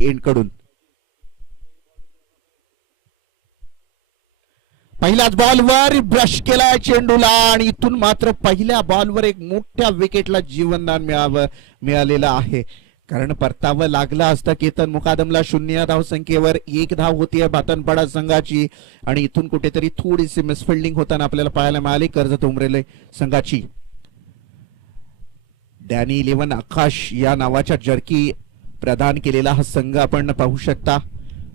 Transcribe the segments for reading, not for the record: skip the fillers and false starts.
End कडून पहिल्याच बॉलवर brush केलाय चेंडूला आणि इथून मात्र पहिल्या बॉलवर एक मोठ्या विकेटला जीवनदान मिळालेलं आहे. कारण परतावं लागलं असतं केतन मुकादमला 0 धावसंख्येवर 1 धाव होतीये भातनपाडा संघाची आणि इथून कुठेतरी थोडीशी मिसफिल्डिंग होताना आपल्याला पाहायला मिळाली कर्जत उमरेले संघाची. डॅनी 11 आकाश या नावाच्या जर्की प्रदान केलेला हा संघ आपण पाहू शकता.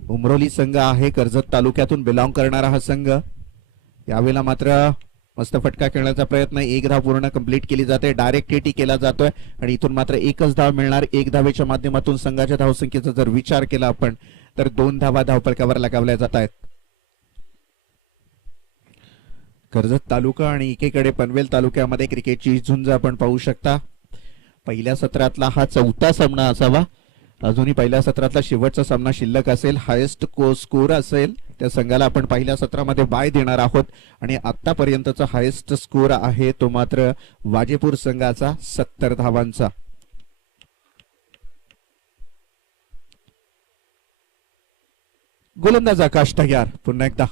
उमरोली संघ आहे, कर्जत तालुक्यातून बिलॉंग करणारा हा संघ. यावेळेला मात्र मस्त फटका खेळण्याचा प्रयत्न, 1 धाव पूर्ण कंप्लीट केली जाते, डायरेक्ट हिट केला जातोय आणि इथून मात्र एकच धाव मिळणार. 1 धावेच्या माध्यमातून संघाच्या धावसंख्येचा जर विचार केला आपण तर 2 धावा धावफलकावर लगावल्या जात आहेत. कर्जत तालुका आणि एकीकडे पनवेल तालुक्यामध्ये क्रिकेटची झुंज आपण पाहू शकता. पहिल्या सत्रातला हा 4था सामना असावा. अजूनही पहिल्या सत्रातला शेवटचा सामना शिल्लक असेल. हायेस्ट स्कोर असेल त्या संघाला आपण पहिल्या सत्रामध्ये बाय देणार आहोत आणि आतापर्यंतचा हायेस्ट स्कोर आहे तो मात्र वाजेपूर संघाचा 70 धावांचा. गोलंदाज आकाश तयार. पुन्हा एकदा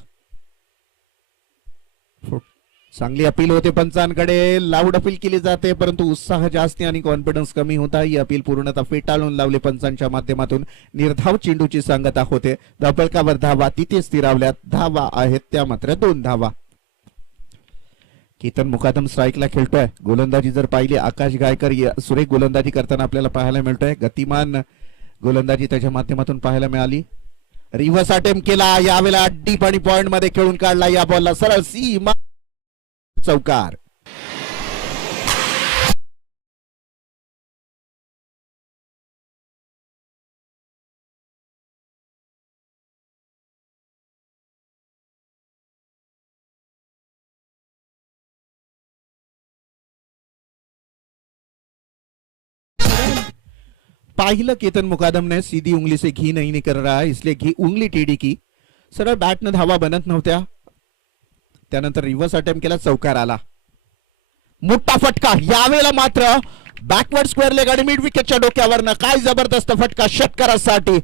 चांगली अपील होते पंचांकडे, लाऊड अपील केली जाते परंतु उत्साह जास्त आणि कॉन्फिडन्स कमी होता. ही अपील पूर्णतः फेटाळून लावले पंचांच्या माध्यमातून. निर्धाव चेंडूची सांगता होते. धावफलकावर धावा तिथे स्थिरावल्यात. धावा आहेत त्या मात्र 2 धावा. केतन मुकादम स्ट्राईकला खेळतोय. गोलंदाजी जर पाहिली आकाश गायकर सुरेख गोलंदाजी करताना आपल्याला पाहायला मिळतोय. गतिमान गोलंदाजी त्याच्या माध्यमातून पाहायला मिळाली. रिव्हर्स अटेम्प्ट केला, यावेळेला डीप आणि पॉइंट मध्ये खेळून काढला. या बॉलला सरळ सीमा चौकार. पाहिलं केतन मुकादमने सीधी उंगली से घी नहीं निकल रहा है इसलिए घी उंगली टेढ़ी की. सरळ बॅटनं धावा बनत नव्हत्या. त्यानंतर रिव्हर्स अटेम्प्ट केला, चौकार आला. मोठा फटका यावेळेला मात्र बॅकवर्ड स्क्वेअर लेग आणि मिड विकेटच्या डोक्यावरनं काय जबरदस्त फटका षटकारासाठी.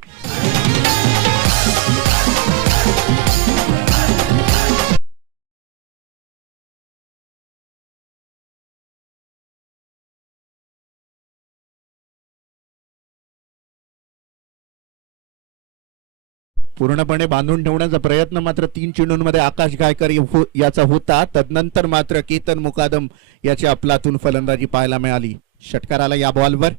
पूर्णपणे बांधून ठेवण्याचा प्रयत्न मात्र 3 चेंडूंमध्ये आकाश गायकर याचा होता. तदनंतर मात्र केतन मुकादम याची अफलातून फलंदाजी पाहायला मिळाली. षटकाराला या बॉलवर.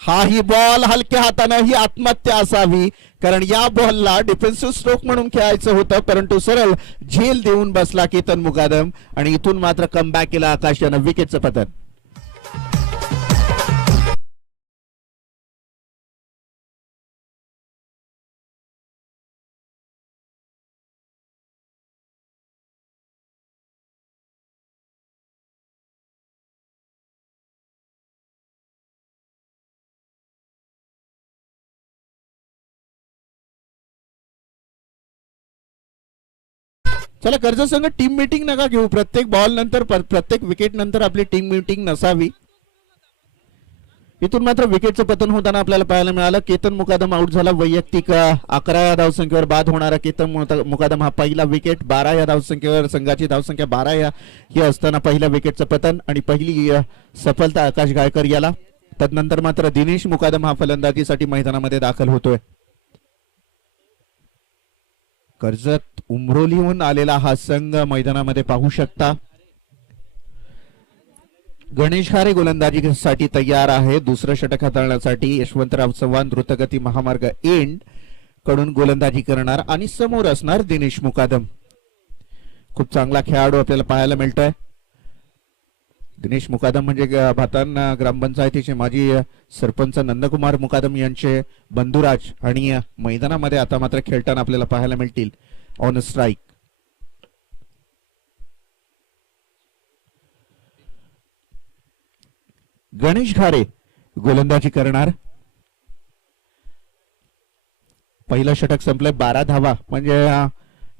ही बॉल हलक्या हाताने ही आत्महत्या असावी कारण या बॉलला डिफेन्सिव्ह स्ट्रोक म्हणून खेळायचं होतं परंतु सरळ झेल देऊन बसला केतन मुकादम आणि इथून मात्र कमबॅक केला आकाश यानं. विकेटचं पतन. चला कर्जत संघ टीम मीटिंग नका घेऊ. प्रत्येक बॉल नंतर प्रत्येक विकेट नंतर आपली टीम मीटिंग नसावी. इथून मात्र विकेटचं पतन होताना आपल्याला पाहायला मिळालं. केतन मुकादम आउट झाला. वैयक्तिक 11 या धावसंख्येवर बाद होणारा केतन मुकादम हा पहिला विकेट. 12 या धावसंख्येवर संघाची धावसंख्या 12 या ही असताना पहिल्या विकेटचं पतन आणि पहिली सफलता आकाश गायकर याला. तदनंतर मात्र दिनेश मुकादम हा फलंदाजीसाठी मैदानामध्ये दाखल होतोय. कर्जत उमरोलीहून आलेला हा संघ मैदानामध्ये पाहू शकता. गणेश खारे गोलंदाजीसाठी तयार आहे. दुसरं षटक हाताळण्यासाठी यशवंतराव चव्हाण द्रुतगती महामार्ग एंड कडून गोलंदाजी करणार आणि समोर असणार दिनेश मुकादम. खूप चांगला खेळाडू आपल्याला पाहायला मिळतोय. दिनेश मुकादम म्हणजे भातान ग्रामपंचायतीचे माजी सरपंच नंदकुमार मुकादम यांचे बंधुराज आणि मैदानामध्ये आता मात्र खेळताना आपल्याला पाहायला मिळतील ऑन स्ट्राईक. गणेश खारे गोलंदाजी करणार. पहिलं षटक संपलंय. 12 धावा म्हणजे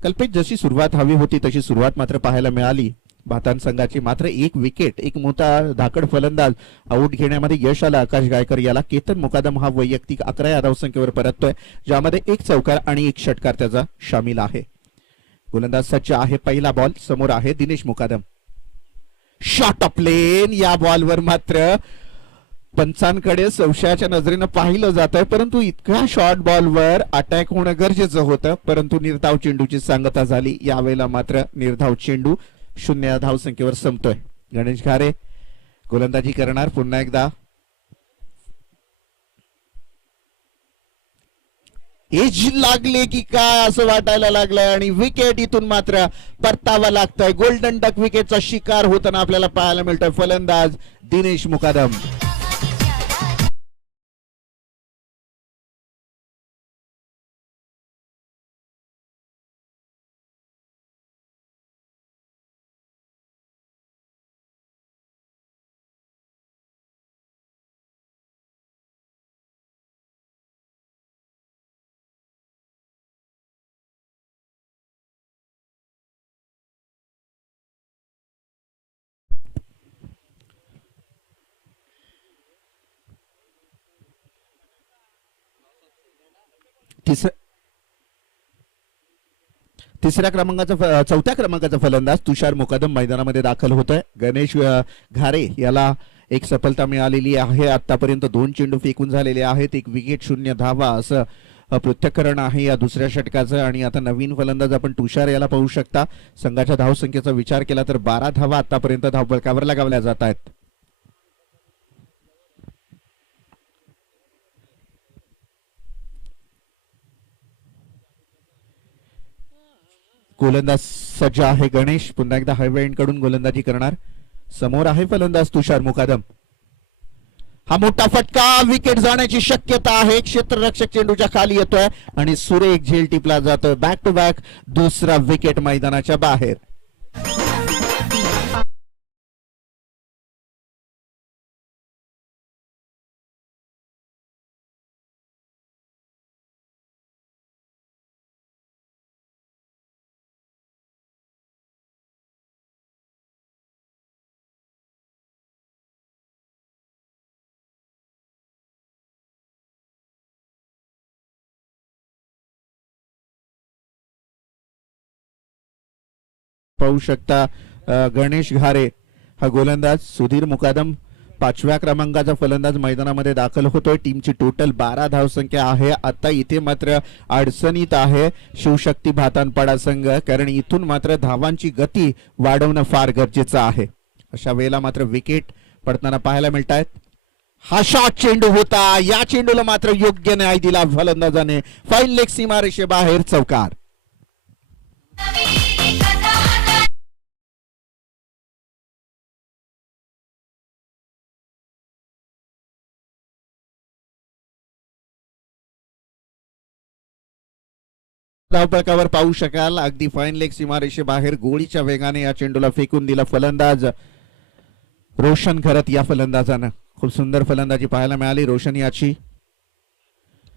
कल्पित जशी सुरुवात हवी होती तशी सुरुवात मात्र पाहायला मिळाली. भातान संघाची मात्र एक विकेट, एक मोठा धाकड फलंदाज आऊट घेण्यामध्ये यश आलं आकाश गायकर याला. केतन मुकादम हा वैयक्तिक 11 या धावसंख्येवर परततोय, ज्यामध्ये एक चौकार आणि एक षटकार त्याचा सामील आहे. गोलंदाज सज्ज आहे. पहिला बॉल समोर आहे दिनेश मुकादम. शॉट ऑफ लेन. या बॉलवर मात्र पंचांकडे संशयाच्या नजरेनं पाहिलं जात आहे, परंतु इतक्या शॉर्ट बॉलवर अटॅक होणं गरजेचं होतं, परंतु निर्धाव चेंडूची सांगता झाली. यावेळेला मात्र निर्धाव चेंडू 0 या धावसंख्येवर संपतोय. गणेश घारे गोलंदाजी करणार पुन्हा एकदा. एज लागले की काय असं वाटायला लागलंय आणि विकेट इथून मात्र परतावा लागतंय. गोल्डन डक विकेटचा शिकार होताना आपल्याला पाहायला मिळतोय फलंदाज दिनेश मुकादम. चौथ्या क्रमांकाचा फलंदाज तुषार मुकादम मैदानामध्ये दाखल होतोय. गणेश घारे याला एक सफलता मिळालेली आहे. आतापर्यंत 2 चेंडू फेकून झालेले आहेत, एक विकेट 0 धावा असं पृथक्करण आहे या दुसऱ्या षटकाचं. आणि आता नवीन फलंदाज आपण तुषार याला पाहू शकता. संघाच्या धावसंख्येचा विचार केला तर 12 धावा आतापर्यंत धावफलकावर लगावल्या जात आहेत. गोलंदाज सज्ज आहे गणेश. पुन्हा एकदा हायवे एंड कडून गोलंदाजी करणार. समोर आहे फलंदाज तुषार मुकादम. हा मोठा फटका, विकेट जाण्याची शक्यता आहे. क्षेत्ररक्षक चेंडूच्या खाली येतोय आणि सुरेख झेल टिपला जातोय. बॅक टू बॅक दुसरा विकेट मैदानाच्या बाहेर. पाहू शकता गणेश घारे हा गोलंदाज. सुधीर मुकादम 5व्या क्रमांकाचा फलंदाज मैदानामध्ये दाखल होतोय. टीमची टोटल 12 धावसंख्या आहे. आता इथे मात्र अडचणीत आहे शिवशक्ती भातानपाडा संघ, कारण इथून मात्र धावांची गती वाढवणं फार गरजेचं आहे. अशा वेळेला मात्र विकेट पडताना पाहायला मिळत आहेत. हा शॉट चेंडू होता, या चेंडूला मात्र योग्य न्याय दिला फलंदाजाने. फाईन लेग सीमारेषे बाहेर चौकार. धावफलकावर पाहू शकाल अगदी फाईन लेग सीमारेषे बाहेर गोळीच्या वेगाने या चेंडूला फेकून दिला फलंदाज रोशन खरत या फलंदाजानं. खूप सुंदर फलंदाजी पाहायला मिळाली रोशन याची.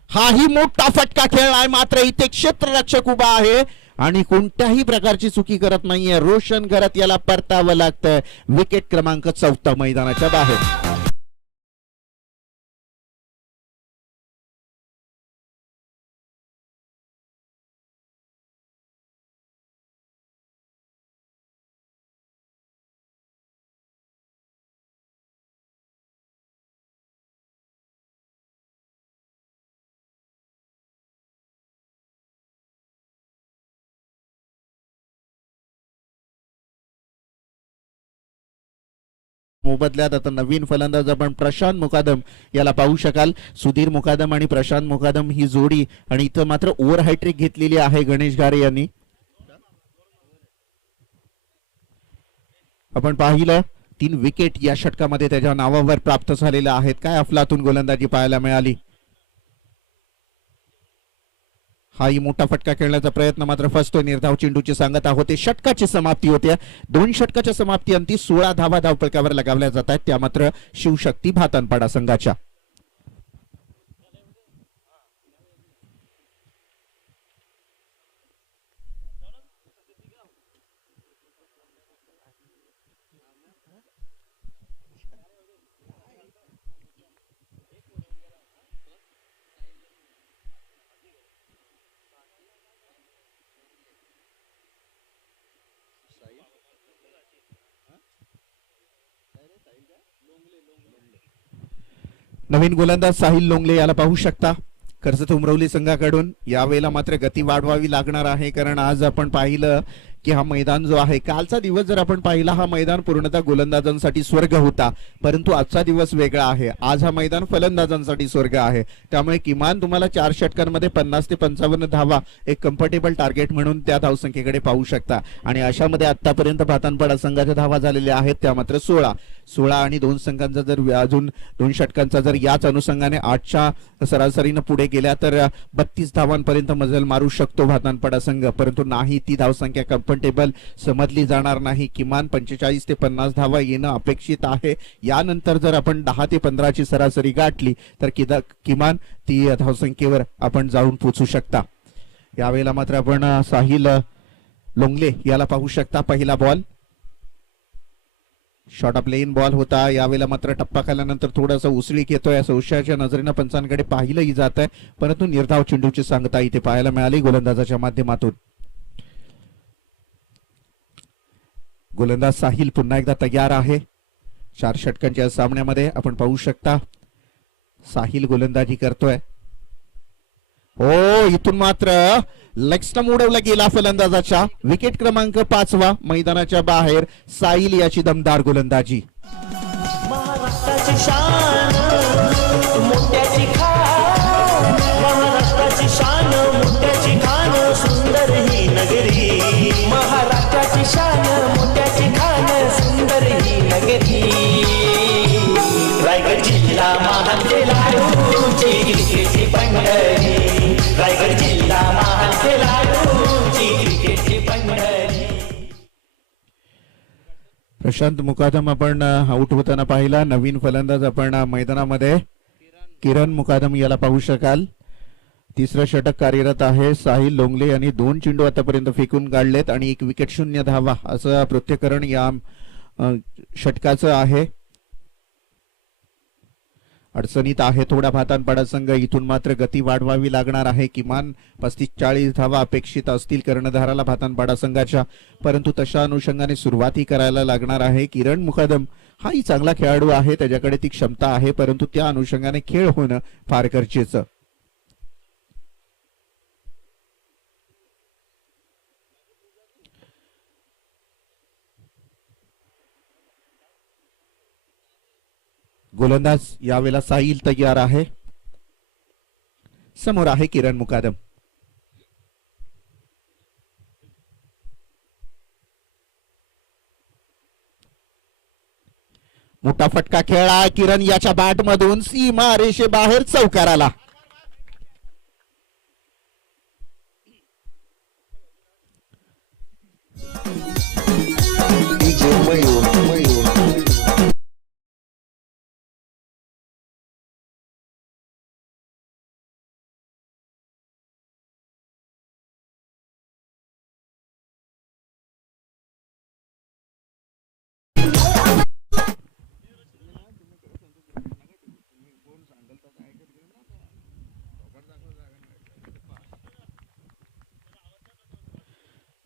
हाही मोठा फटका खेळलाय, मात्र इथे क्षेत्ररक्षक उभा आहे आणि कोणत्याही प्रकारची चुकी करत नाहीये. रोशन खरत याला परतावं लागतंय. विकेट क्रमांक 4 मैदानाच्या बाहेर. मोबदल्यात आता नवीन फलंदाज आपण प्रशांत मुकादम याला पाहू शकाल. सुधीर मुकादम आणि प्रशांत मुकादम ही जोडी, आणि इथं मात्र ओव्हर हॅट्रिक घेतलेली आहे गणेश घारे यांनी. आपण पाहिलं 3 विकेट या षटकामध्ये त्याच्या नावावर प्राप्त झालेल्या आहेत. काय अफलातून गोलंदाजी पाहायला मिळाली. हाही मोठा फटका खेळण्याचा प्रयत्न मात्र फसतोय. निर्धाव चेंडूची सांगता होते. षटकाची समाप्ती होते. 2 षटकाच्या समाप्ती अंती 16 धावा धावफलकावर लगावल्या जात आहेत, त्या मात्र शिवशक्ती भातानपाडा संघाच्या. नवीन गोलंदाज साहिल लोंगले याला पाहू शकता कर्जत उमरवली संघाकडून. यावेळेला मात्र गती वाढवावी लागणार आहे, कारण आज आपण पाहिलं की हा मैदान जो आहे, कालचा दिवस जर आपण पाहिला, हा मैदान पूर्णतः गोलंदाजांसाठी स्वर्ग होता, परंतु आजचा दिवस वेगळा आहे. आज हा मैदान फलंदाजांसाठी स्वर्ग आहे. त्यामुळे किमान तुम्हाला 4 षटकांमध्ये 50 ते 55 धावा एक कम्फर्टेबल टार्गेट म्हणून त्या धावसंख्येकडे पाहू शकता. आणि अशामध्ये आतापर्यंत भातांपाडा संघाच्या धावा झालेल्या आहेत त्या मात्र 16 आणि 2 संघांचा जर अजून 2 षटकांचा जर याच अनुषंगाने 8च्या सरासरीनं पुढे गेल्या तर 32 धावांपर्यंत मजल मारू शकतो भातांपाडा संघ, परंतु नाही, ती धावसंख्या कम्फर्टेबल समजली जाणार नाही. किमान 45 ते 50 धावा येणं अपेक्षित आहे. यानंतर जर आपण 10 ते 15ची सरासरी गाठली तर किमान ती धावसंख्येवर आपण जाऊन पोहोचू शकता. यावेळेला मात्र आपण साहिल लोंगले याला पाहू शकता. पहिला ball short of lane ball होता. यावेळेला मात्र टप्पा खाल्यानंतर थोडासा उसळीक येतोय, संशयाच्या नजरेनं पंचांकडे पाहिलंही जात आहे, परंतु निर्धाव चेंडूची सांगता इथे पाहायला मिळाली गोलंदाजाच्या माध्यमातून. गोलंदाज साहिल पुन्हा एकदा तयार आहे. 4 षटकांच्या सामन्यामध्ये आपण पाहू शकता साहिल गोलंदाजी करतोय. हो, इथून मात्र लेग स्टंप उडवला गेला फलंदाजाच्या. विकेट क्रमांक 5वा मैदानाच्या बाहेर. साहिल याची दमदार गोलंदाजी. महाराष्ट्राची शान मोत्याची खान, महाराष्ट्राची शान मोत्याची खान, सुंदर ही नगरी. महाराष्ट्राची शान मोत्याची खान, सुंदर ही नगरी. रायगड जिल्हा महान खेळाडूची क्रिकेटची पंढरी. रायगड जिल्हा महान खेळाडूची क्रिकेटची पंढरी. प्रशांत मुकादम आपण आउट होताना पाहिला. नवीन फलंदाज आपण मैदानामध्ये किरण मुकादम याला पाहू शकाल. तिसरं षटक कार्यरत आहे. साहिल लोंगले यांनी 2 चेंडू आतापर्यंत फेकून काढलेत आणि 1 विकेट 0 धावा असं प्रत्येकरण या षटकाचं आहे. अडचणीत आहे थोडा भातांपाडा संघ. इथून मात्र गती वाढवावी लागणार आहे. किमान 35-40 धावा अपेक्षित असतील कर्णधाराला भातांपाडा संघाच्या, परंतु तशा अनुषंगाने सुरुवातही करायला लागणार आहे. किरण मुकादम हाही चांगला खेळाडू आहे, त्याच्याकडे ती क्षमता आहे, परंतु त्या अनुषंगाने खेळ होणं फार गरजेचं. गोलंदाज यावेळेला साहिल तयार आहे. समोर आहे किरण मुकादम. मोठा फटका खेळला किरण याच्या बॅट मधून सीमा रेषे बाहेर चौकार आला.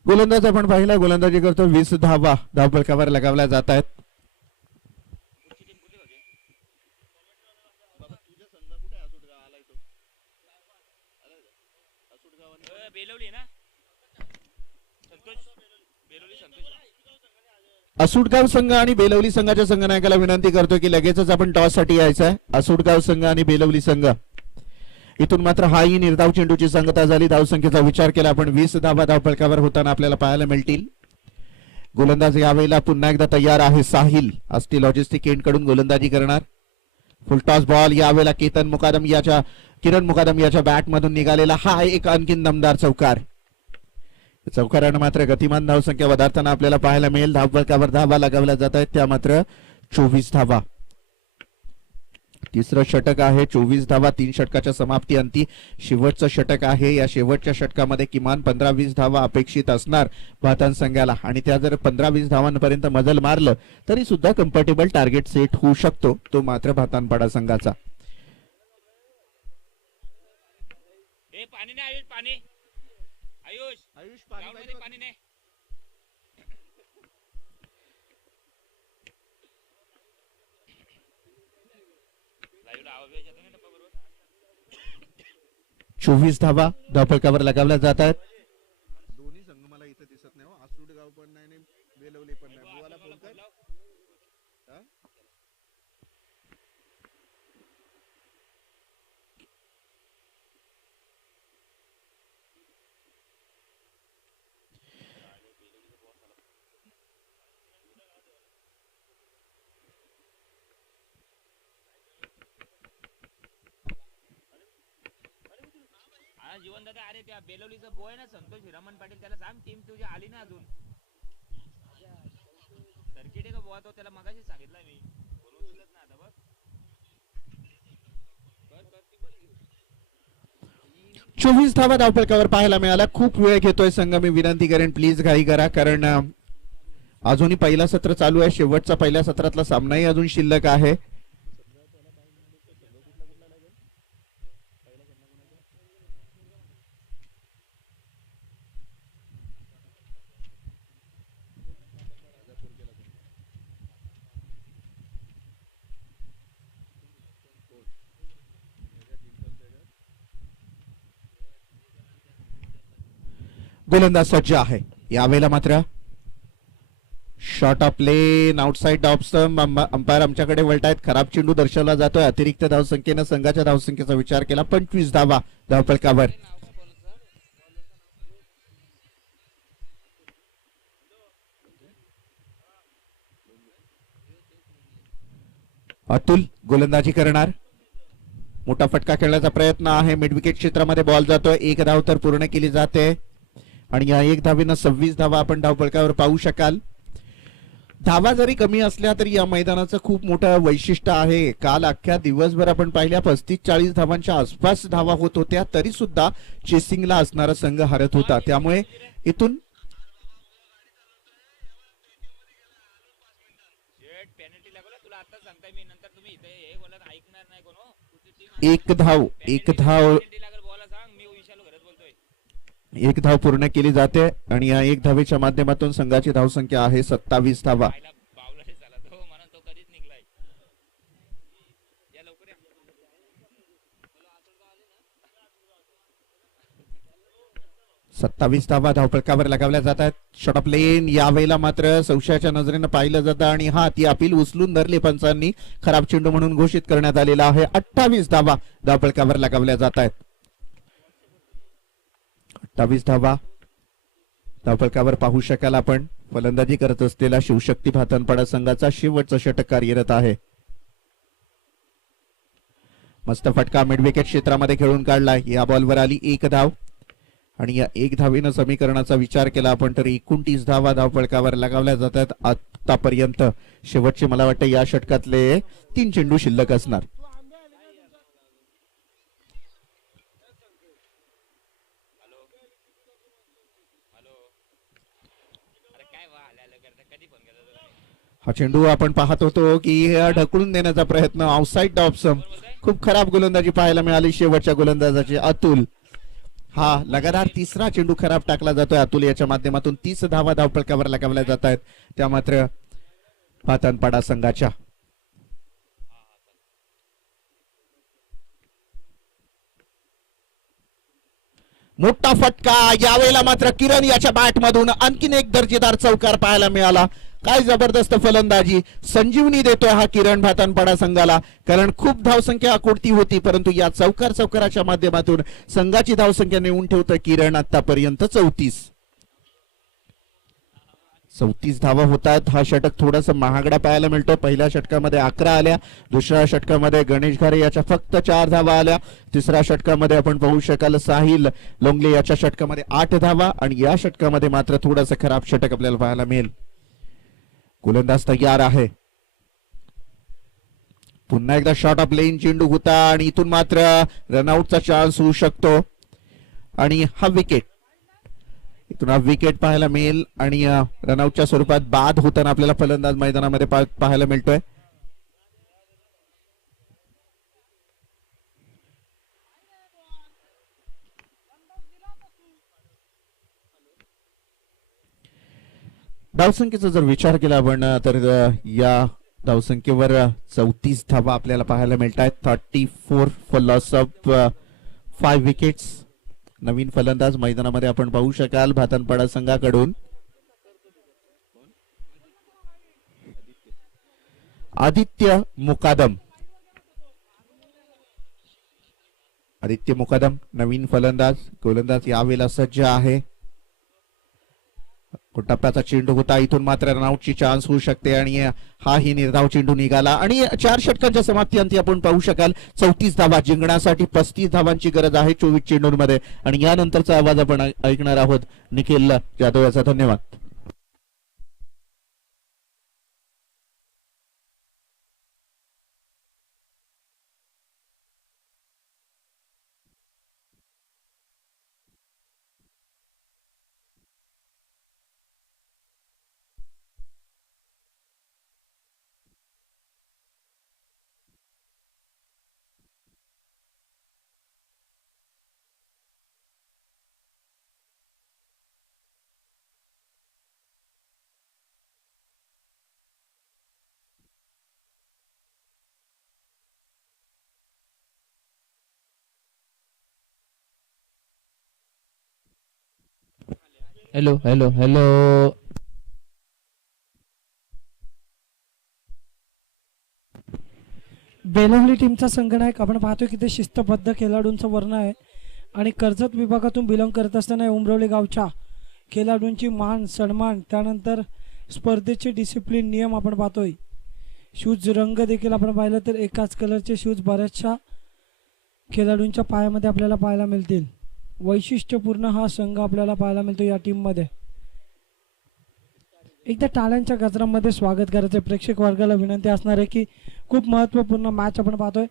गोलंदाज आपण पाहिला गोलंदाजी करतो. 20 धावा धावफलकावर लगावल्या जात आहेत. असुटगाव संघ आणि बेलवली संघाच्या संघनायकाला विनंती करतो की लगेचच आपण टॉस साठी यायचं आहे. असुटगाव संघ आणि बेलवली संघ. इथून मात्र हाही निर्धाव चेंडूची सांगता झाली. धावसंख्येचा विचार केला आपण 20 धावा धावफलकावर होताना आपल्याला पाहायला मिळतील. गोलंदाज यावेळेला पुन्हा एकदा तयार आहे. साहिल आस्टी लॉजिस्टिक एंड कडून गोलंदाजी करणार. फुलटॉस बॉल यावेळेला किरण मुकादम याच्या बॅट मधून निघालेला हा एक आणखीन दमदार चौकार. चौकारानं मात्र गतिमान धावसंख्या वधारताना आपल्याला पाहायला मिळेल. धावफलकावर धावा लगावल्या जात आहेत त्या मात्र 24 धावा. तिसरं षटक आहे. 24 धावा 3 षटकाच्या समाप्ती अंती शेवटचं षटक आहे. या शेवटच्या षटकामध्ये किमान 15-20 धावा अपेक्षित असणार भातान संघाला, आणि त्या जर 15-20 धावांपर्यंत मजल मारलं तरी सुद्धा कम्फर्टेबल टार्गेट सेट होऊ शकतो, तो मात्र भातानपाडा संघाचा. चोवीस धावा धावफलकावर लगावल्या जात आहेत. दोन्ही संघ मला इथे दिसत नाही. आसूड गाव पण नाही, बेलवली पण नाही. बुवाला फोन कर. हा? जीवन दादा, अरे त्या बेलोलीचा बॉय ना संतोष हिरामन पाटील, त्याला सांग टीम तुझी आली ना अजून. सर्किट आहे का बुवा तो, त्याला मगाशी सांगितलं मी. फोन उचलत ना आता बघ. 24 धावा धावफलकावर पाहायला मिळाला. खूप वेळ घेतोय संघ. मी विनंती करेन प्लीज घाई करा, कारण अजूनही पहिला सत्र चालू आहे. शेवटचा पहिल्या सत्रातला सामनाही अजून शिल्लक आहे. गोलंदाज सज्ज आहे. यावेळेला मात्र shot off plane outside off stump. Umpire आमच्याकडे वळतायत. खराब चेंडू दर्शवला जातोय. अतिरिक्त धावसंख्येनं संघाच्या धावसंख्येचा विचार केला. 25 धावा धावफलकावर. अतुल गोलंदाजी करणार. मोठा फटका खेळण्याचा प्रयत्न आहे. मिड विकेट क्षेत्रामध्ये बॉल जातोय. एक धाव तर पूर्ण केली जाते आणि या एक धावेनं 26 धावा आपण धावफलकावर पाहू शकाल. धावा जरी कमी असल्या तरी या मैदानाचं खूप मोठं वैशिष्ट्य आहे. काल अख्ख्या दिवसभर आपण पाहिल्या 35-40 धावांच्या आसपास धावा होत होत्या, तरी सुद्धा चेसिंगला असणारा संघ हरत होता. त्यामुळे इथून पेनल्टी लागला तुला आता सांगताय मी, नंतर तुम्ही इथे हे बोलत ऐकणार नाही कोण. एक धाव लागल बोला सांग, मी विशालू घरात बोलतोय. एक धाव पूर्ण केली जाते आणि या एक धावेच्या माध्यमातून संघाची धावसंख्या आहे 27 धावा. बावला झाला तो, म्हणून तो कधीच निघलाय. या लवकर या. 27 धावा धावफलकावर लगावल्या जात आहेत. शॉट ऑफ लेन यावेळेला मात्र संशयाच्या नजरेनं पाहिलं जातं आणि हा ती अपील उचलून धरली पंचांनी. खराब चेंडू म्हणून घोषित करण्यात आलेला आहे. 28 धावा धावफलकावर लगावल्या जात आहेत. 28 धावा धावफलकावर पाहू शकाल आपण. फलंदाजी करत असलेला शिवशक्ती भातनपाडा संघाचा शेवटचा षटक कार्यरत आहे. मस्त फटका मिड विकेट क्षेत्रामध्ये खेळून काढलाय. या बॉलवर आली एक धाव आणि या एक धावेनं समीकरणाचा विचार केला आपण तर 29 धावा धावफलकावर लगावल्या जातात आतापर्यंत. शेवटचे मला वाटतं या षटकातले 3 चेंडू शिल्लक असणार. हा चेंडू आपण पाहत होतो की ढकलून देण्याचा प्रयत्न आउटसाइड ऑफ स्टंप. खूप खराब गोलंदाजी पाहायला मिळाली शेवटच्या गोलंदाजाची. अतुल हा लगातार तिसरा चेंडू खराब टाकला जातोय. अतुल याच्या माध्यमातून 30 धावा धावफलकावर लगावल्या जात आहेत. त्या मात्र भातनपाडा संघाच्या. मोठा फटका यावेळेला मात्र किरण याच्या बॅट मधून आणखीन एक दर्जेदार चौकार पाहायला मिळाला. काय जबरदस्त फलंदाजी. संजीवनी देतोय हा किरण भातनपाडा संघाला, कारण खूप धावसंख्या आकुडती होती, परंतु या चौकाराच्या माध्यमातून संघाची धावसंख्या नेऊन ठेवतोय किरण आतापर्यंत 34 धावा होतात. हा षटक थोडासा महागडा पाहायला मिळतो. पहिल्या षटकामध्ये 11 आल्या, दुसऱ्या षटकामध्ये गणेश घारे याच्या फक्त 4 धावा आल्या, तिसऱ्या षटकामध्ये आपण पाहू शकाल साहिल लोंगले याच्या षटकामध्ये 8 धावा आणि या षटकामध्ये मात्र थोडासा खराब षटक आपल्याला पाहायला मिळेल. गोलंदाज तयार आहे. पुन्हा एकदा शॉट ऑफ लेन चेंडू होता आणि इथून मात्र रनआउटचा चान्स होऊ शकतो आणि हा विकेट, इथून हा विकेट पाहायला मिळेल आणि रनआउटच्या स्वरूपात बाद होताना आपल्याला फलंदाज मैदानामध्ये पाहायला मिळतोय. धावसंख्येचा जर विचार केला आपण तर या धावसंख्येवर 34 धावा आपल्याला पाहायला मिळत आहेत. 34 फॉर लॉस ऑफ 5 विकेट्स. नवीन फलंदाज मैदानामध्ये आपण पाहू शकाल भातनपाडा संघाकडून आदित्य मुकादम. आदित्य मुकादम नवीन फलंदाज. गोलंदाज यावेळेला सज्ज आहे. टप्प्याचा चेंडू होता, इथून मात्र रनआउटची चान्स होऊ शकते आणि हा ही निर्धाव चेंडू निघाला आणि 4 षटकांच्या समाप्तीअंती आपण पाहू शकाल 34 धावा जिंकण्यासाठी 35 धावांची गरज आहे 24 चेंडूंमध्ये. आणि यानंतरचा आवाज आपण ऐकणार आहोत निखिल जाधव याचा. धन्यवाद. Hello hello hello. बेलवली टीमचा संगणक आपण पाहतो की ते शिस्तबद्ध खेळाडूंचं वर्ण आहे आणि कर्जत विभागातून बिलॉंग करत असताना उमरवली गावच्या खेळाडूंची मान सन्मान त्यानंतर स्पर्धेचे डिसिप्लिन नियम आपण पाहतोय. शूज रंग देखील आपण पाहिलं तर एकाच कलरचे शूज बऱ्याचशा खेळाडूंच्या पायामध्ये आपल्याला पाहायला मिळतील. वैशिष्ट्यपूर्ण हा संघ आपल्याला पाहायला मिळतो या टीममध्ये. एकदा टाळ्यांच्या गजरामध्ये स्वागत करायचे. प्रेक्षक वर्गाला विनंती असणार आहे की खूप महत्त्वपूर्ण मॅच आपण पाहतोय.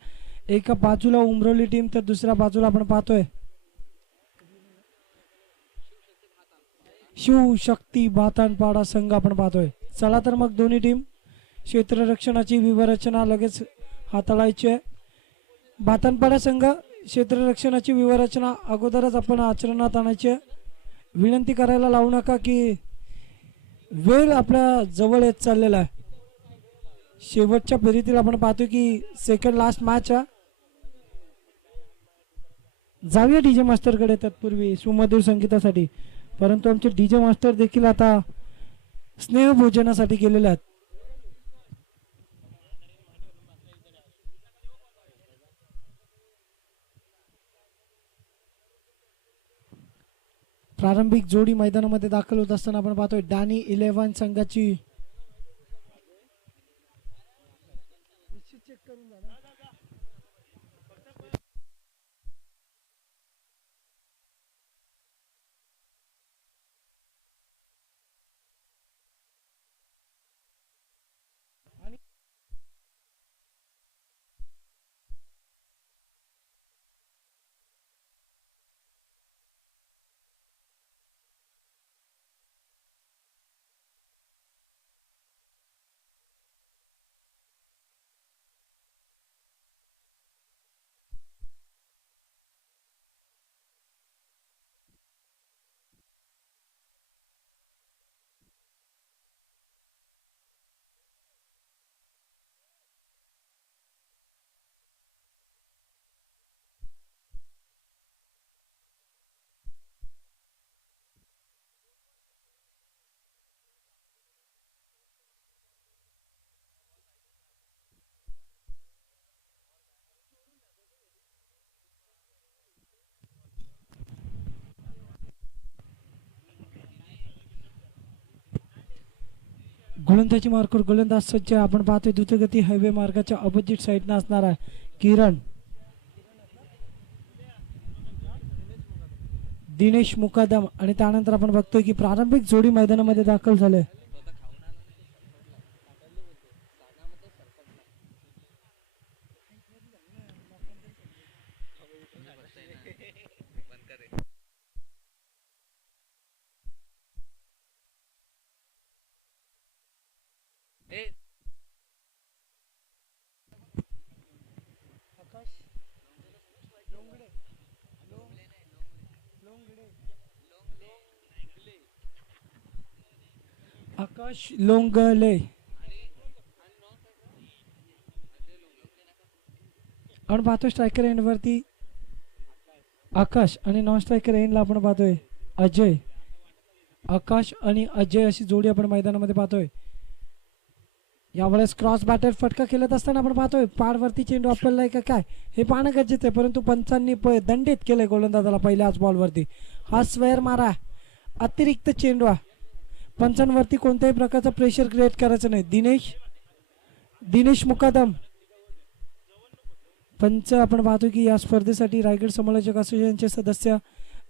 एका बाजूला उमरवली टीम तर दुसऱ्या बाजूला आपण पाहतोय शिवशक्ती भातनपाडा संघ आपण पाहतोय. चला तर मग दोन्ही टीम क्षेत्ररक्षणाची व्यूहरचना लगेच हाताळायची आहे. भातनपाडा संघ क्षेत्ररक्षणाची व्यूहरचना अगोदरच आपण आचरणात आणायची आहे. विनंती करायला लावू नका की वेळ आपल्या जवळ येत चाललेला आहे. शेवटच्या फेरीतील आपण पाहतो की सेकंड लास्ट मॅच आहे. जाऊया डीजे मास्टरकडे तत्पूर्वी सुमधुर संगीतासाठी. परंतु आमचे डीजे मास्टर देखील आता स्नेहभोजनासाठी गेलेले आहेत. प्रारंभिक जोडी मैदानामध्ये दाखल होत असताना आपण पाहतोय डॅनी 11 संघाची गोलंदाजी मार्कर गोलंदाज सज्ज आपण पाहतोय द्रुतगती हायवे मार्गाच्या अपोजिट साईडनं असणार आहे किरण दिनेश मुकादम. आणि त्यानंतर आपण बघतोय की प्रारंभिक जोडी मैदानामध्ये दाखल झाले. आकाश लोंगले आपण पाहतो स्ट्रायकर एंड वरती आकाश आणि नॉन स्ट्रायकर एंडला आपण पाहतोय अजय. आकाश आणि अजय अशी जोडी आपण मैदानामध्ये पाहतोय. यावेळेस क्रॉस बॅटर फटका खेळत असताना आपण पाहतोय पाडवरती चेंडू आपल्याला का काय हे पाहणं गरजेचं आहे, परंतु पंचांनी दंडित केलंय गोलंदाजाला पहिल्याच बॉलवरती. हा स्वेअर मारा अतिरिक्त चेंडू आहे. पंचांवरती कोणत्याही प्रकारचं प्रेशर क्रिएट करायचं नाही. दिनेश मुकादम पंच आपण पाहतो की या स्पर्धेसाठी रायगड समालोचक असोसिएशनचे सदस्य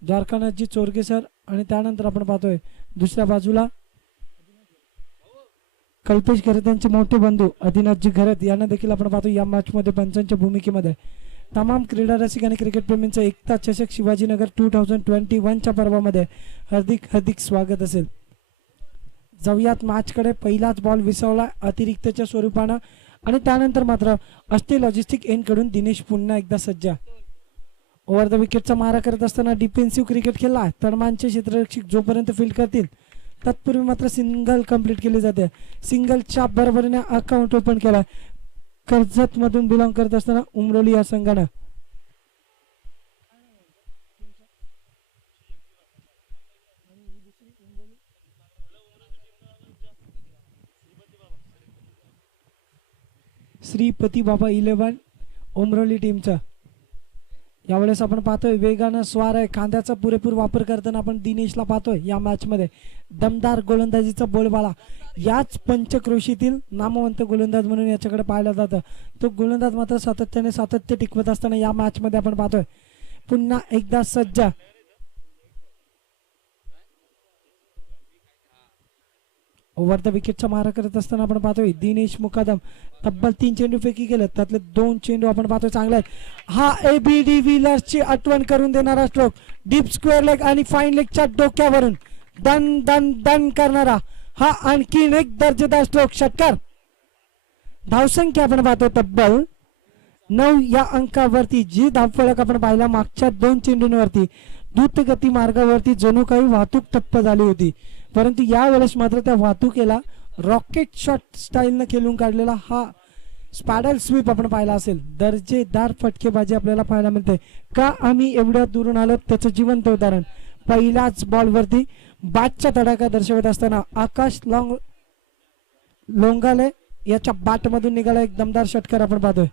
द्वारकानाथजी चोरगे सर आणि त्यानंतर आपण पाहतोय दुसऱ्या बाजूला कल्पेश घरत यांचे मोठे बंधू आदिनाथजी घरत यांना देखील आपण पाहतो या मॅच मध्ये पंचांच्या भूमिकेमध्ये. तमाम क्रीडा रसिक आणि क्रिकेट प्रेमींचं एकता चषक शिवाजीनगर 2021च्या पर्वामध्ये हार्दिक स्वागत असेल. जाऊयात मॅचकडे. पहिलाच बॉल विसावला अतिरिक्तच्या स्वरूपानं आणि त्यानंतर मात्र अष्टे लॉजिस्टिक एंड कडून दिनेश पुन्हा एकदा सज्ज. ओव्हर द विकेटचा मारा करत असताना डिफेन्सिव्ह क्रिकेट खेळला. तडमांचे क्षेत्ररक्षक जोपर्यंत फील्ड करतील तत्पूर्वी मात्र सिंगल कंप्लीट केली जाते. सिंगलच्या बरोबरीने अकाउंट ओपन केला कर्जत मधून बिलॉंग करत असताना उमरोली या संघानं. श्रीपती बाबा 11 उमरोली टीमचा. यावेळेस आपण पाहतोय वेगानं स्वार आहे. कांद्याचा पुरेपूर वापर करताना आपण दिनेशला पाहतोय या मॅच मध्ये. दमदार गोलंदाजीचा बोलबाला. याच पंचक्रोशीतील नामवंत गोलंदाज म्हणून याच्याकडे पाहिलं जातं. तो गोलंदाज मात्र सातत्य टिकवत असताना या मॅच मध्ये आपण पाहतोय पुन्हा एकदा सज्ज. ओव्हर द विकेटचा मारा करत असताना आपण पाहतोय दिनेश मुकादम. तब्बल 3 चेंडू फेकी केले त्यातले 2 चेंडू आपण पाहतोय चांगले आहेत. हा एबीडी व्हीलर्सची आठवण करून देणारा स्ट्रोक डीप स्क्वेअर लेग आणि फाईन लेगच्या डोक्यावरून दन दन दन करणारा हा आणखीन एक दर्जेदार स्ट्रोक. षटकार. धावसंख्या आपण पाहतोय तब्बल 9 या अंकावरती. जी धावफलक आपण पाहिला मागच्या 2 चेंडूंवरती द्रुतगती मार्गावरती जणू काही वाहतूक ठप्प झाली होती, परंतु यावेळेस मात्र त्या वाहतुकीला रॉकेट शॉट स्टाईलनं खेळून काढलेला हा स्पॅडल स्वीप आपण पाहिला असेल. दर्जेदार फटकेबाजी आपल्याला पाहायला मिळते. का आम्ही एवढ्या दुरून आलो त्याचं जिवंत उदाहरण पहिल्याच बॉलवरती बॅटचा तडाखा दर्शवत असताना आकाश लोंगाले याच्या बॅटमधून निघाला एक दमदार षटकार आपण पाहतोय.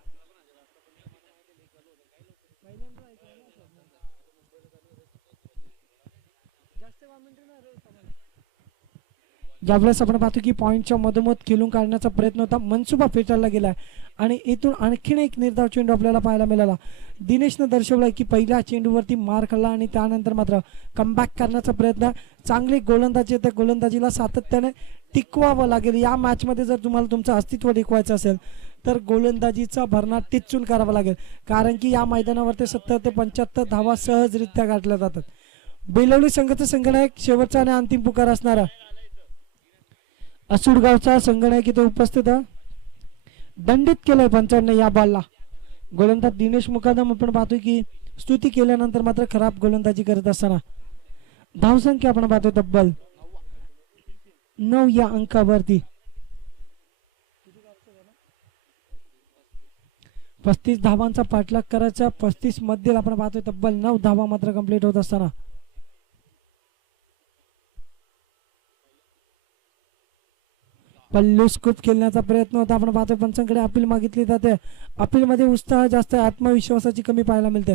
ज्यावेळेस आपण पाहतो की पॉईंटच्या मधोमध खेळून काढण्याचा प्रयत्न होता, मनसुबा फेटाळला गेला आणि इथून आणखीन एक निर्धाव चेंडू आपल्याला पाहायला मिळाला. दिनेशनं दर्शवलं की पहिल्या चेंडूवरती मार खाल्ला आणि त्यानंतर मात्र कमबॅक करण्याचा प्रयत्न. चांगली गोलंदाजी त्या गोलंदाजीला सातत्याने टिकवावं लागेल. या मॅचमध्ये जर तुम्हाला तुमचं अस्तित्व टिकवायचं असेल तर गोलंदाजीचा भरणा टिचून करावा लागेल, कारण की या मैदानावरती 70 ते 75 धावा सहजरित्या गाठल्या जातात. बेलवली संघाचा संघनायक शेवटचा आणि अंतिम पुकार असणारा असुडगावचा संघनायक इथे उपस्थित दंडित केलंय पंचांनी या बॉलला. गोलंदाज दिनेश मुकादम आपण पाहतोय की स्तुती केल्यानंतर मात्र खराब गोलंदाजी करत असताना. धावसंख्या आपण पाहतोय तब्बल 9 या अंकावरती. 35 धावांचा पाठलाग करायचा. 35 मध्ये आपण पाहतोय तब्बल 9 धावा मात्र कंप्लीट होत असताना. पल्लू स्कूप खेळण्याचा प्रयत्न होता. आपण पाहतोय पंचांकडे अपील मागितली जाते. अपील मध्ये उत्साह जास्त, आत्मविश्वासाची कमी पाहायला मिळते.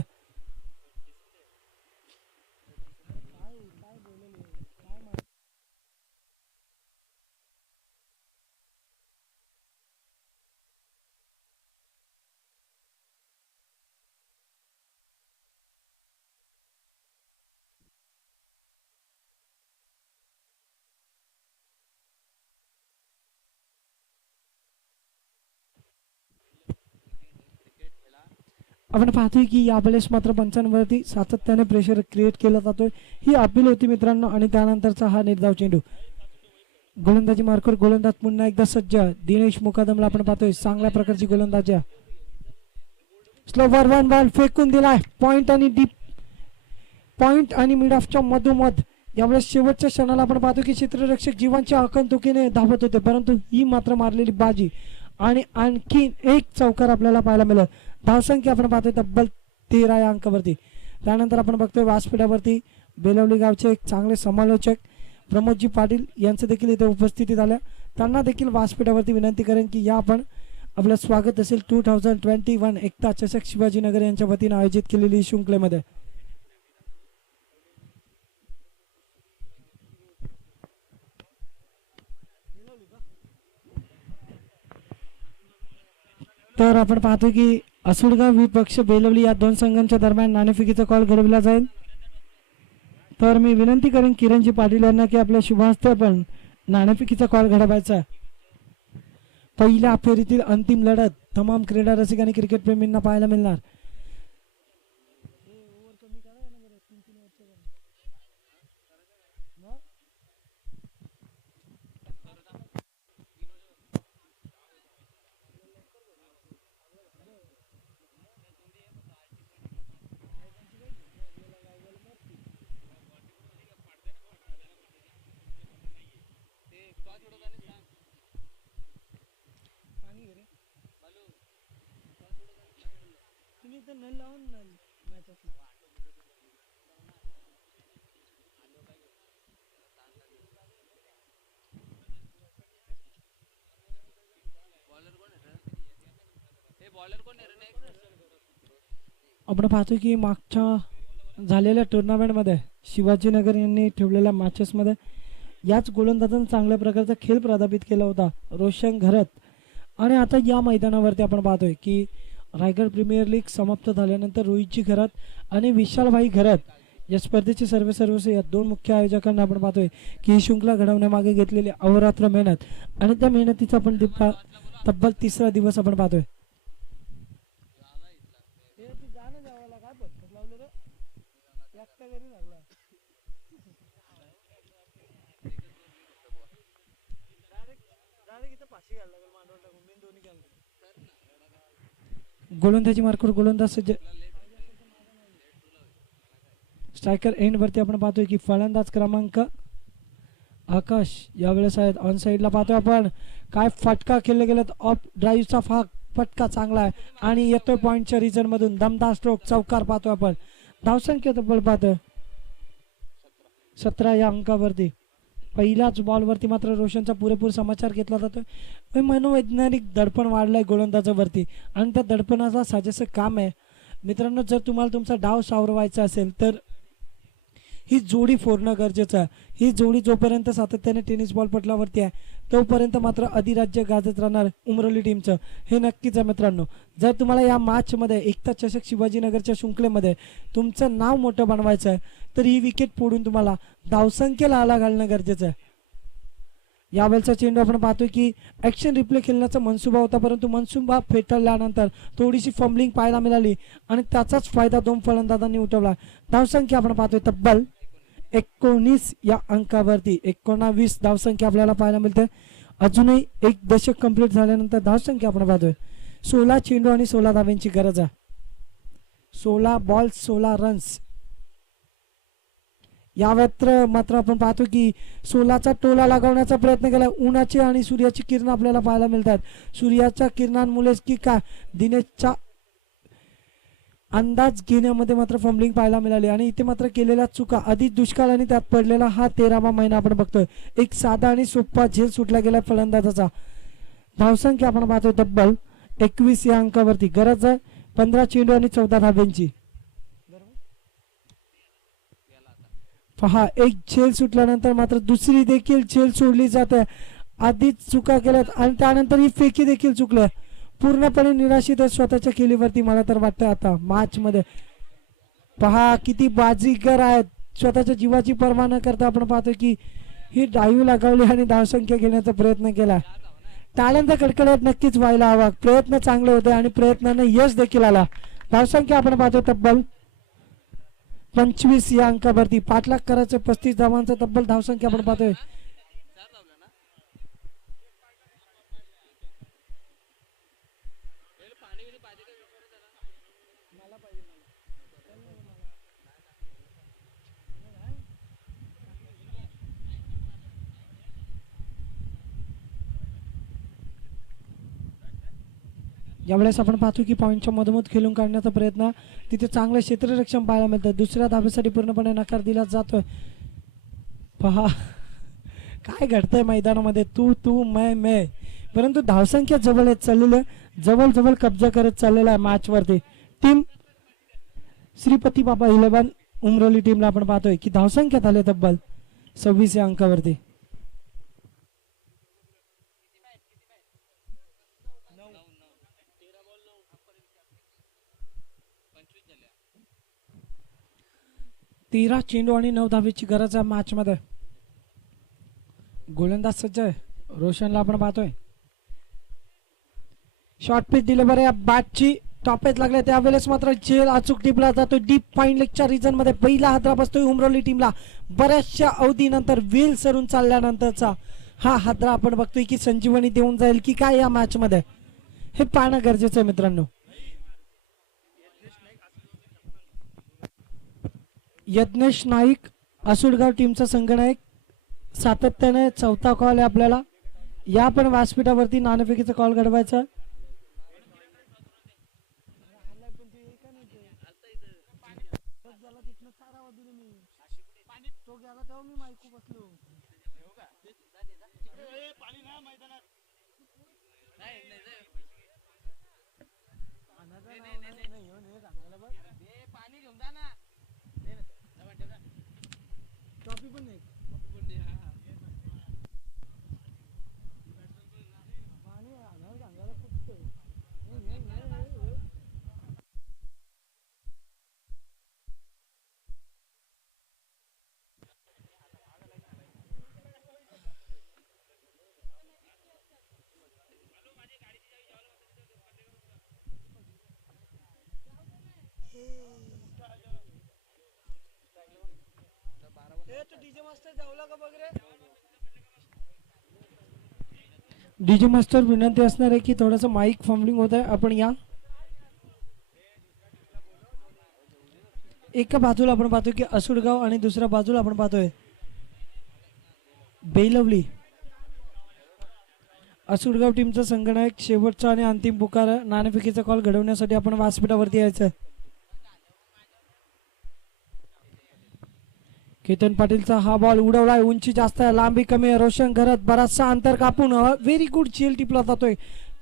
आपण पाहतोय की यावेळेस मात्र पंचांवरती सातत्याने प्रेशर क्रिएट केला जातोय. ही अपील होती मित्रांनो आणि त्यानंतरचा हा निर्धाव चेंडू. गोलंदाजी मार्कर गोलंदाज पुन्हा एकदा सज्ज. दिनेश मुकादमला आपण पाहतोय चांगल्या प्रकारची गोलंदाजी. स्लोवर 1 बॉल फेकून दिलाय. पॉइंट आणि मिड ऑफच्या मधोमध. यावेळेस शेवटच्या क्षणाला आपण पाहतो की क्षेत्ररक्षक जीवांच्या आकंतुकीने धावत होते, परंतु ही मात्र मारलेली बाजी आणि आणखी एक चौकार आपल्याला पाहायला मिळेल. धावसंख्या आपण पाहतोय तब्बल 13 या अंकावरती. त्यानंतर आपण बघतोय व्यासपीठावरती बेलवली गावचे एक चांगले समालोचक प्रमोदजी पाटील यांचं देखील इथे उपस्थिती झाल्या. त्यांना देखील व्यासपीठावरती विनंती करेन की या आपण आपलं स्वागत असेल 2021 एकता चषक शिवाजीनगर यांच्या वतीने आयोजित केलेली शृंखलेमध्ये. तर आपण पाहतो की असुडगाव विपक्ष बेलवली या दोन संघांच्या दरम्यान नाणेफेकीचा कॉल घडविला जाईल. तर मी विनंती करेन किरणजी पाटील यांना की आपल्या शुभास्ते आपण नाणेफेकीचा कॉल घडवायचा. पहिल्या फेरीतील अंतिम लढत तमाम क्रीडा रसिक आणि क्रिकेट प्रेमींना पाहायला मिळणार. आपण पाहतो की मागच्या झालेल्या टुर्नामेंटमध्ये शिवाजीनगर यांनी ठेवलेल्या मॅचेसमध्ये याच गोलंदाजांनी चांगल्या प्रकारचा खेळ प्रस्थापित केला होता रोशन घरत. आणि आता या मैदानावरती आपण पाहतोय की रायगड प्रीमियर लीग समाप्त झाल्यानंतर रोहितजी घरत आणि विशालभाई घरत या स्पर्धेचे सर्वस्व या दोन मुख्य आयोजकांना आपण पाहतोय की ही शृंखला घडवण्यामागे घेतलेली अहोरात्र मेहनत आणि त्या मेहनतीचा आपण तब्बल 3रा दिवस आपण पाहतोय. गोलंदाजी मार्कवर गोलंदाज सज्ज. स्ट्रायकर एंड वरती आपण पाहतोय की फलंदाज क्रमांक आकाश यावेळेस आहेत ऑन साइडला. पाहतोय आपण काय फटका खेळले गेलेत. ऑफ ड्राईव्हचा फटका चांगला आहे आणि येतोय पॉइंटच्या रिजन मधून दमदार स्ट्रोक चौकार पाहतोय आपण. धावसंख्या तब्बल पाहतोय 17 या अंकावरती. पहिल्याच बॉलवरती मात्र रोशनचा पुरेपूर समाचार घेतला जातोय. मनोवैज्ञानिक दडपण वाढलंय गोलंदाजावरती आणि त्या दडपणाचा साजेसं काम आहे. मित्रांनो, जर तुम्हाला तुमचा डाव सावरवायचा असेल तर ही जोडी फोडणं गरजेचं आहे. ही जोडी जोपर्यंत सातत्याने टेनिस बॉल पटलावरती आहे तोपर्यंत मात्र अधिराज्य गाजत राहणार उमरवली टीमचं, हे नक्कीच आहे. मित्रांनो, जर तुम्हाला या मॅचमध्ये एकता चषक शिवाजीनगरच्या शृंखलेमध्ये तुमचं नाव मोठं बनवायचं आहे तर ही विकेट फोडून तुम्हाला धावसंख्येला आला घालणं गरजेचं आहे. यावेळेचा चेंडू आपण पाहतोय की ॲक्शन रिप्ले खेळण्याचा मनसुबा होता, परंतु मनसुबा फेटाळल्यानंतर थोडीशी फंबलिंग पाहायला मिळाली आणि त्याचाच फायदा दोन फलंदाजांनी उठवला. धावसंख्या आपण पाहतोय तब्बल 19 या अंकावरती. 19 धावसंख्या आपल्याला पाहायला मिळते. अजूनही एक दशक कंप्लीट झाल्यानंतर धावसंख्या आपण पाहतोय 16 चेंडू आणि 16 धाव्यांची गरज आहे. 16 बॉल 16 रन्स. या मात्र आपण पाहतो की 16चा टोला लागवण्याचा प्रयत्न केला. उन्हाची आणि सूर्याची किरण आपल्याला पाहायला मिळतात. सूर्याच्या किरणांमुळेच की काय दिनेशचा अंदाज घेण्यामध्ये मात्र फंबलिंग पाहायला मिळाली आणि इथे मात्र केलेल्या चुका अधिक दुष्काळ आणि त्यात पडलेला हा 13वा महिना आपण बघतोय. एक साधा आणि सोपा झेल सुटला गेला फलंदाजाचा. धावसंख्या आपण पाहतोय तब्बल 21 या अंकावरती. गरज आहे 15 चेंडू आणि 14 धाब्यांची. पहा, एक झेल सुटल्यानंतर मात्र दुसरी देखील झेल सोडली जाते. आधीच चुका केल्यात आणि त्यानंतर ही फेकी देखील चुकल्या. पूर्णपणे निराशित स्वतःच्या खेळीवरती मला तर वाटतं आता मॅच मध्ये. पहा किती बाजीगर आहेत, स्वतःच्या जीवाची पर्वा न करता आपण पाहतो की ही डाईव्ह लगावली आणि धावसंख्या घेण्याचा प्रयत्न केला. टाळ्यांचा कडकडाट नक्कीच व्हायला हवा. प्रयत्न चांगले होते आणि प्रयत्नाने यश देखील आला. धावसंख्या आपण पाहतो तब्बल 25 या अंकावरती. पाठलाग करायचं 35 धावांचा तब्बल धावसंख्या आपण पाहतोय. यावेळेस आपण पाहतो की पॉईंटच्या मधोमध खेळून काढण्याचा प्रयत्न, तिथे चांगलं क्षेत्ररक्षण पाहायला मिळतं. दुसऱ्या धावेसाठी पूर्णपणे नकार दिला जातोय. पहा काय घडतंय मैदानामध्ये, तू मैं, परंतु धावसंख्या जवळ येत चाललेलं, जवळ कब्जा करत चाललेला आहे मॅच वरती. टीम श्रीपती बाबा 11 उमरोली टीमला आपण पाहतोय की धावसंख्यात आले तब्बल 26 या अंकावरती. तेरा चेंडू आणि 9 धावेची गरज आहे मॅच मध्ये. गोलंदाज सज्ज आहे, रोशनला आपण पाहतोय. शॉर्ट पिच दिले बरं, या बॅटची टॉपेत लागले त्यावेळेस मात्र झेल अचूक टिपला जातो डीप पॉइंट लेगच्या रिजन मध्ये. पहिला हादरा बसतोय उमरोली टीमला बऱ्याचशा अवधीनंतर, वेल सरून चालल्यानंतरचा हा हादरा आपण बघतोय की संजीवनी देऊन जाईल की काय या मॅच मध्ये, हे पाहणं गरजेचं आहे मित्रांनो. यज्ञेश नाईक आसुडगाव टीमचा संघनायक, सातत्याने 4था कॉल आहे आपल्याला. या पण व्यासपीठावरती नाणेफेकीचा कॉल घडवायचा. डीजे मास्टर विनंती असणार आहे की थोडंसं माईक फंबलिंग होत आहे, आपण या. एका बाजूला आपण पाहतोय की असुडगाव आणि दुसऱ्या बाजूला आपण पाहतोय बेलवली. असुडगाव टीमचा संघनायक शेवटचा आणि अंतिम पुकार, नाणेफेकीचा कॉल घडवण्यासाठी आपण व्यासपीठावरती यायचं. केतन पाटीलचा हा बॉल उडवलाय, उंची जास्त आहे, लांबी कमी आहे. रोशन घरात बराचसा अंतर कापून व्हेरी गुड झेल टिपला जातोय.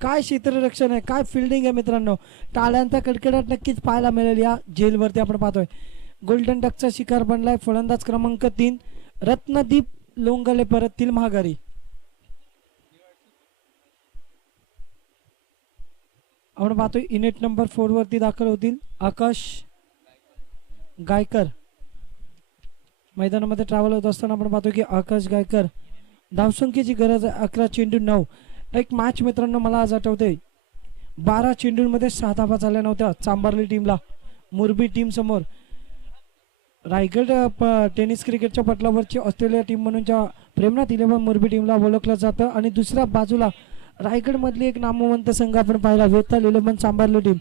काय क्षेत्ररक्षण आहे, काय फिल्डिंग आहे मित्रांनो. टाळ्यांचा कडकडाट नक्कीच पाहायला मिळेल या झेलवरती आपण पाहतोय. गोल्डन डकचा शिकार बनलाय फलंदाज क्रमांक 3 रत्नदीप लोंगले परततील महागारी. आपण पाहतोय इनेट नंबर 4 वरती दाखल होतील आकाश गायकर. मैदानामध्ये ट्रॅव्हल होत असताना आपण पाहतो की आकाश गायकर. धावसंख्येची गरज आहे 11 चेंडू 9. एक मॅच मित्रांनो मला आज आठवते 12 चेंडूंमध्ये 6 धावा झाल्या नव्हत्या चांबारली टीमला मुरबी टीम समोर. रायगड टेनिस क्रिकेटच्या पटलावरची ऑस्ट्रेलिया टीम म्हणून ज्या प्रेमनाथ 11 मुरबी टीमला ओळखलं जातं, आणि दुसऱ्या बाजूला रायगड मधली एक नामवंत संघ आपण पाहिला वेताल 11 चांबारली टीम.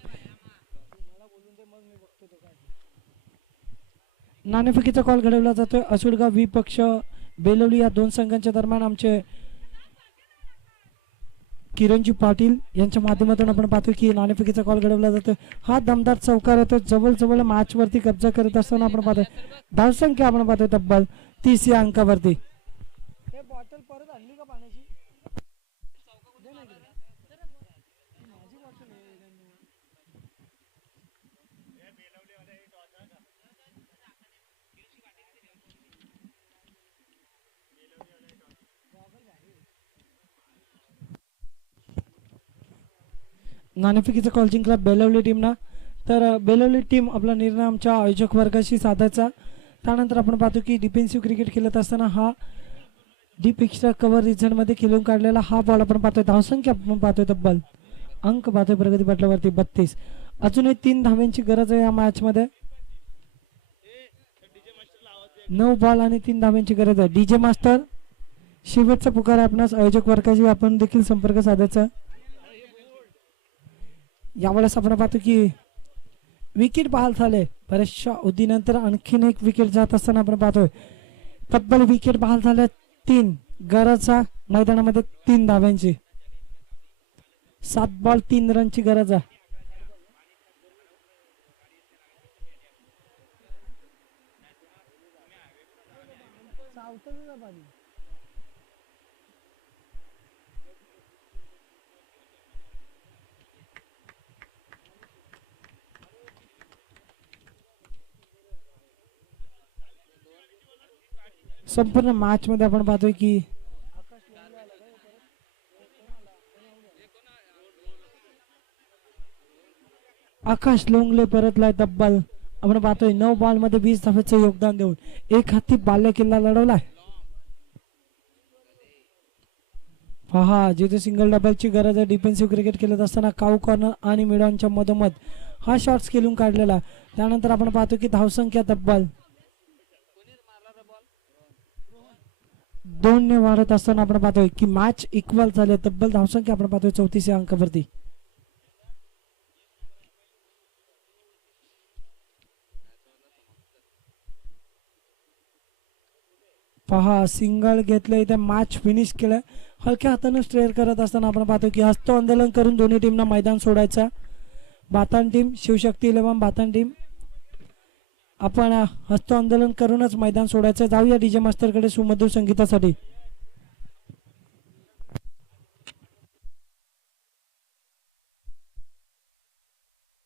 नाणेफेकीचा कॉल घडवला जातोय. असुडगाव विपक्ष बेलवली या दोन संघांच्या दरम्यान आमचे किरणजी पाटील यांच्या माध्यमातून आपण पाहतो की नाणेफेकीचा कॉल घडवला जातोय. हा दमदार चौकार होतो, जवळ मॅच वरती कब्जा करत असताना आपण पाहतोय धावसंख्या आपण पाहतोय तब्बल 30 या अंकावरती. नाणेफेकीचा कॉल जिंकला बेलवली टीमना. तर बेलवली टीम आपला निर्णय आमच्या आयोजक वर्गाशी साधायचा. त्यानंतर आपण पाहतो की डिफेन्सिव्ह क्रिकेट खेळत असताना हा डीप एक्स्ट्रा कव्हर रिजन मध्ये खेळून काढलेला हा बॉल आपण पाहतोय. धावसंख्या आपण पाहतोय तब्बल अंक पाहतोय प्रगती पटलावरती 32. अजूनही 3 धाव्यांची गरज आहे या मॅच मध्ये. 9 बॉल आणि 3 धाव्यांची गरज आहे. डीजे मास्टर शेवटचा पुकार आहे आपणास आयोजक वर्गाशी आपण देखील संपर्क साधायचा. यावेळेस आपण पाहतो की विकेट बहाल झाले बऱ्याचशा अवधीनंतर. आणखीन एक विकेट जात असताना आपण पाहतोय तब्बल विकेट बहाल झाल्या 3. गरज मैदानामध्ये 3 धाव्यांची. 7 बॉल 3 रनची गरज आहे. संपूर्ण मॅच मध्ये आपण पाहतोय की आकाश लोंगले परतलाय. तब्बल आपण पाहतोय 9 बॉल मध्ये 20 धावेचं योगदान देऊन एक हाती बाल्य किल्ला लढवलाय. पहा जिथे सिंगल डबलची गरज आहे. डिफेन्सिव्ह क्रिकेट खेळत असताना काऊ कॉर्नर आणि मिडॉनच्या मधोमध हा शॉट्स खेळून काढलेला. त्यानंतर आपण पाहतो की धावसंख्या तब्बल 2 ने वाढत असताना आपण पाहतोय की मॅच इक्वल झाले. तब्बल धावसंख्या आपण पाहतोय 34 अंकावरती. पहा सिंगल घेतलंय इथे मॅच फिनिश केलंय. हलक्या हाताने स्ट्रेअर करत असताना आपण पाहतो की हस्त आंदोलन करून दोन्ही टीमना मैदान सोडायचं. बातान टीम शिवशक्ती 11 बातान टीम आपण हस्त आंदोलन करूनच मैदान सोडायचं. जाऊया डीजे मास्टरकडे सुमधुर संगीतासाठी.